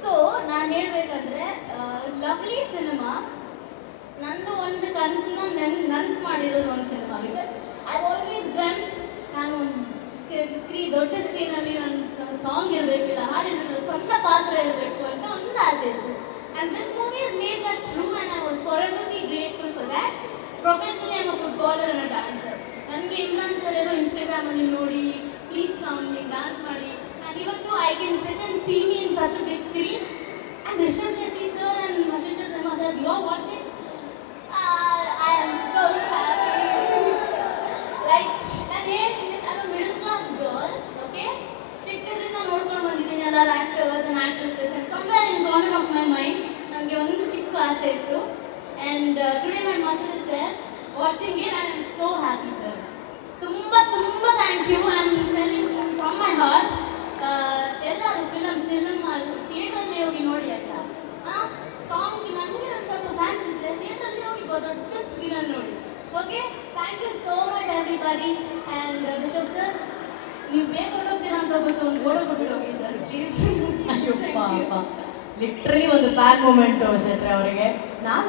So ನಾನು ಹೇಳಬೇಕಂದ್ರೆ lovely cinema ನಂದು ಒಂದು ಕನಸನ್ನ ನನ್ಸು ಮಾಡಿರೋದು ಒಂದು cinema. Because I always dream ನಾನು ದೊಡ್ಡ ಸ್ಕ್ರೀನಲ್ಲಿ ನನ್ನ ಸಾಂಗ್ ಇರಬೇಕಿಲ್ಲ, ಹಾಡಿನ ಸಣ್ಣ ಪಾತ್ರ ಇರಬೇಕು ಅಂತ ಒಂದು ಆಸೆ ಇತ್ತು. And this movie is made that true and I will forever be grateful for that. Professionally I am a footballer and a dancer. ನನಗೆ ಇಮ್ರಾನ್ ಸರ್ ಏನೋ ಇನ್ಸ್ಟಾಗ್ರಾಮಲ್ಲಿ ನೋಡಿ ಪ್ಲೀಸ್ ನೀವು ಡ್ಯಾನ್ಸ್ ಮಾಡಿ, ಆ್ಯಂಡ್ ಇವತ್ತು I can sit and see me in such a big screen. And Rishab Shetty sir and Mashita Sharma sir, you are watching. I am so happy. Like, ನಾನು ಹೇಳ್ತೀನಿ, I'm a middle class girl, okay? ಚಿಕ್ಕದ್ರಿಂದ ನೋಡ್ಕೊಂಡು ಬಂದಿದ್ದೀನಿ ಎಲ್ಲರ actors and actresses, and somewhere in corner of my mind ನನಗೆ ಒಂದು ಚಿಕ್ಕ ಆಸೆ ಇತ್ತು. And today my mother is there watching it and I am so happy sir. ತುಂಬ ತುಂಬ thank you. I am telling from my heart. ಎಲ್ಲರೂ film ಥಿಯೇಟ್ರಲ್ಲಿ ಹೋಗಿ ನೋಡಿ ಆಯ್ತಾ. ಸಾಂಗ್ ನನಗೆ ಸ್ವಲ್ಪ ಫ್ಯಾನ್ಸ್ ಇದ್ದರೆ ಥಿಯೇಟ್ರಲ್ಲಿ ಹೋಗಿ ದೊಡ್ಡ ಸ್ಕ್ರೀನಲ್ಲಿ ನೋಡಿ. Okay, thank you so much everybody. And Rishab sir, ನೀವು ಬೇಗ ಹೊರಟೋಗ್ತೀರಾ ಅಂತ ಗೊತ್ತು, ಒಂದು ಓಡೋ ಕೊಟ್ಬಿಟ್ಟು ಹೋಗಿ ಸರ್ ಪ್ಲೀಸ್. ಲಿಟ್ರಲಿ ಒಂದು ಫ್ಯಾನ್ ಮೂಮೆಂಟು ಶೆಟ್ರೆ ಅವರಿಗೆ. ನಾನು